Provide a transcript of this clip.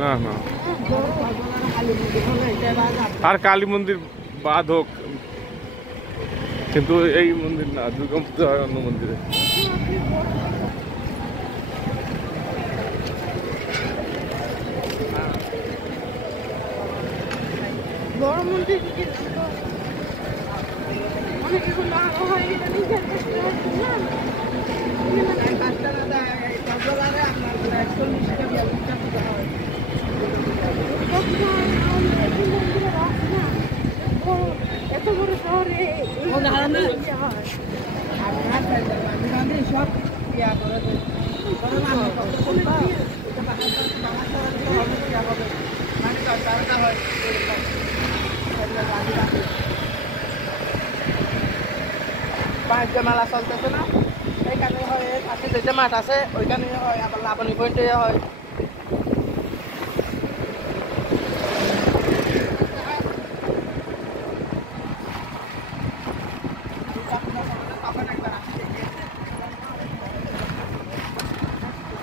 না না আর কালী মন্দির বাদ হোক, কিন্তু এই মন্দির না, দুর্গা পুজো হয় অন্য মন্দিরে। বড় মন্দির অনেক এগুলো আরো হয় এত বড় শহরে সব ইয়া করে বাণিজ্য মেলা চলতেছে না, এইখানে হয় পাশে যেটা মাঠ আছে ওইখানে হয়, আবার লাবণী পয়েন্টে হয়।